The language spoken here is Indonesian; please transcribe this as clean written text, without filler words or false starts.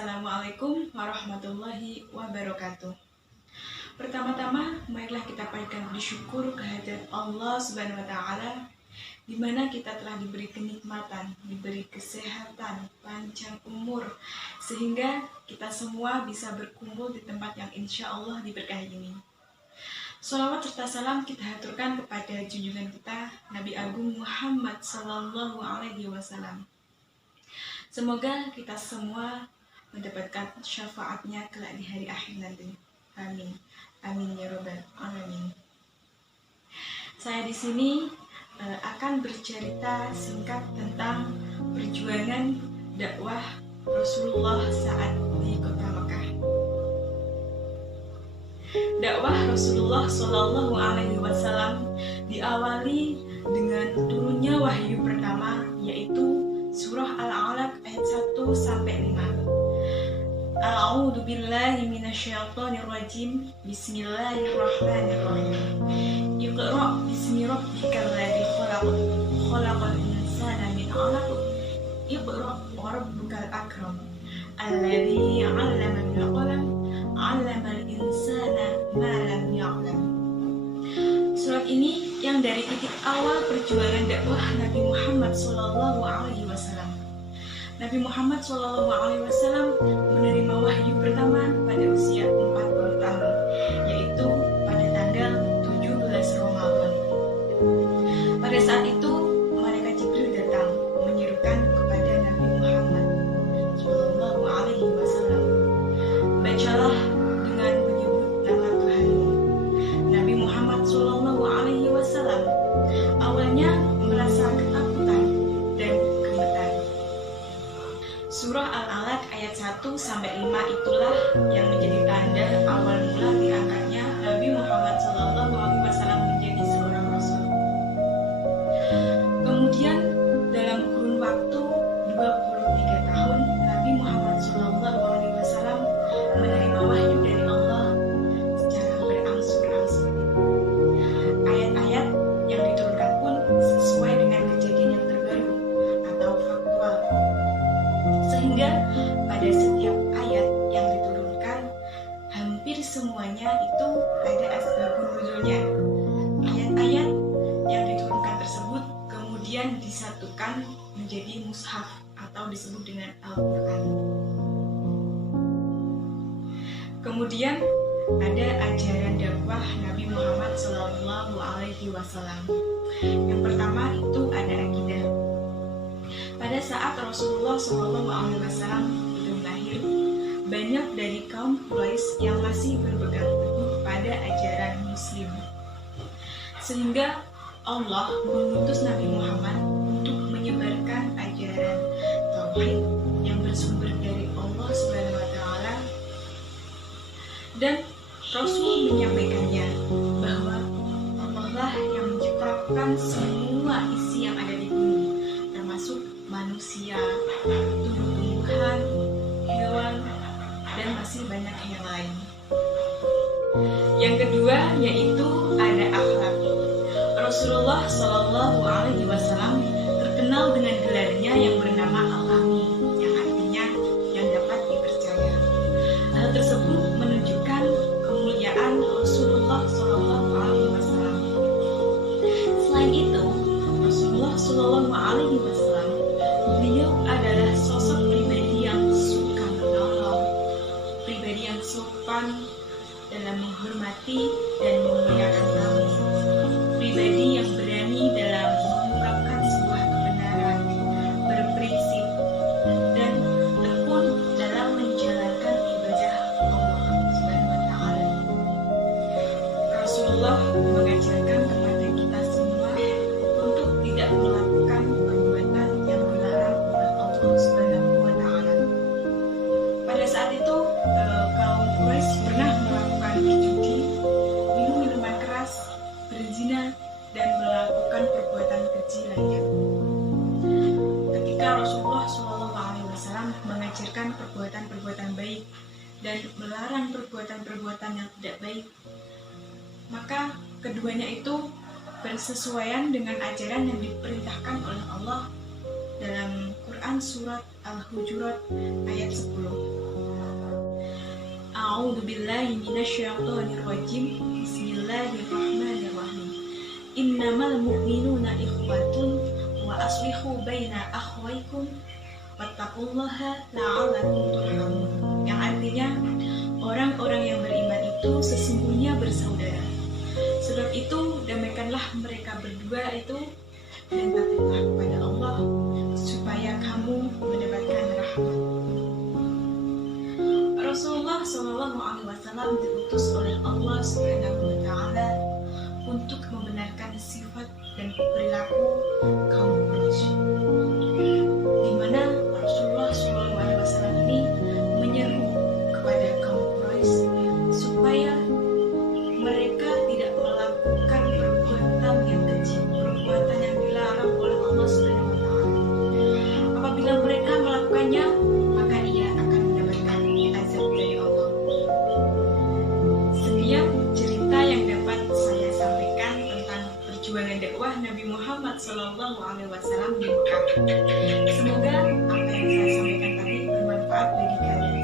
Assalamualaikum warahmatullahi wabarakatuh. Pertama-tama, marilah kita panjatkan bersyukur kehadirat Allah Subhanahu wa taala di mana kita telah diberi kenikmatan, diberi kesehatan, panjang umur sehingga kita semua bisa berkumpul di tempat yang insya Allah diberkahi ini. Sholawat serta salam kita haturkan kepada junjungan kita Nabi Agung Muhammad Sallallahu Alaihi Wasallam. Semoga kita semua mendapatkan syafaatnya kelak di hari akhir nanti. Amin. Amin ya robbal alamin. Saya di sini akan bercerita singkat tentang perjuangan dakwah Rasulullah saat di kota Mekah. Dakwah Rasulullah Shallallahu Alaihi Wasallam diawali dengan turunnya wahyu pertama, yaitu surah Al-Alaq ayat 1-5. A'udzu billahi minasyaitonir rajim. Bismillahirrahmanirrahim. Iqra bismi rabbikal ladzi khalaq. Khalaqal insana min 'alaq. Iqra wa rabbukal akram. Alladzi 'allama bil qalam. 'Allamal insana ma lam ya'lam. Surat ini yang dari titik awal perjuangan dakwah Nabi Muhammad SAW. Nabi Muhammad SAW menerima wahyu pertama pada usia 40 tahun, yaitu pada tanggal 17 Ramadan. Pada saat itu, malaikat Jibril datang menyerukan kepada Nabi Muhammad SAW, bacalah dengan menyebut nama Tuhanmu. Nabi Muhammad SAW awalnya merasa ketakutan dan gemetar. Surah Al-Alaq ayat 1-5 itulah yang menjadi tanda awal mula diangkatnya Nabi Muhammad SAW menjadi seorang Rasul. Kemudian dalam kurun waktu 23 tahun, Nabi Muhammad SAW menerima wahyu dari Allah secara berangsur-angsur. Ayat-ayat yang diturunkan pun sesuai dengan kejadian yang terbaru atau faktual, sehingga pada setiap ayat yang diturunkan hampir semuanya itu ada asbabun nuzulnya. Ayat-ayat yang diturunkan tersebut kemudian disatukan menjadi mushaf atau disebut dengan Al-Quran. Kemudian ada ajaran dakwah Nabi Muhammad SAW. Yang pertama itu ada akidah. Pada saat Rasulullah SAW belum lahir, banyak dari kaum Quraisy yang masih berpegang teguh pada ajaran Muslim, sehingga Allah mengutus Nabi Muhammad untuk menyebarkan ajaran tauhid yang bersumber dari Allah Subhanahu wa taala, dan Rasul menyampaikannya bahwa Allah lah yang menciptakan semua isi yang ada di bumi, termasuk manusia, tumbuh-tumbuhan, hewan, dan masih banyak yang lain. Yang kedua yaitu ada akhlak. Rasulullah SAW terkenal dengan gelarnya yang bernama Al-Amin, yang artinya yang dapat dipercaya. Hal tersebut menunjukkan kemuliaan Rasulullah SAW. Selain itu, Rasulullah SAW beliau adalah sosok pribadi yang suka menolong, pribadi yang sopan dalam menghormati dan memuliakan tamu, pribadi yang berani dalam mengungkapkan sebuah kebenaran, berprinsip, dan tekun dalam menjalankan ibadah Allah Subhanahu wa taala. Rasulullah mengajarkan kepada kita semua untuk tidak melakukan perbuatan yang dilarang oleh Allah Subhanahu wa taala. Pada saat itu kaum Quraisy pernah melakukan berjudi, minum minuman keras, berzina, dan melakukan perbuatan keji lainnya. Ketika Rasulullah SAW mengajarkan perbuatan-perbuatan baik dan melarang perbuatan-perbuatan yang tidak baik, maka keduanya itu bersesuaian dengan ajaran yang diperintahkan oleh Allah dalam Quran surat Al-Hujurat ayat 10. billahi minasyaitonir rajim. Bismillahirrahmanirrahim. Innamal mu'minuna ikhwatun wa aslihu baina akhwaikum wattaqullaha la'allakum turhamun. Yang artinya, orang-orang yang beriman itu sesungguhnya bersaudara. Sebab itu damaikanlah mereka berdua itu dan takutlah kepada Allah supaya kamu mendapatkan rahmat. Rasulullah SAW diutus oleh Allah Subhanahu wa Ta'ala untuk membenarkan sifat dan perilaku kaum Quraisy, di mana Rasulullah SAW ini menyeru kepada kaum Quraisy supaya mereka tidak melakukan perbuatan yang keji, perbuatan yang dilarang oleh Allah Subhanahu wa Ta'ala. Apabila mereka melakukannya, maka ia akan mendapatkan azab dari Allah. Sekian cerita yang dapat saya sampaikan tentang perjuangan dakwah Nabi Muhammad SAW di Mekah. Semoga apa yang saya sampaikan tadi bermanfaat bagi kalian.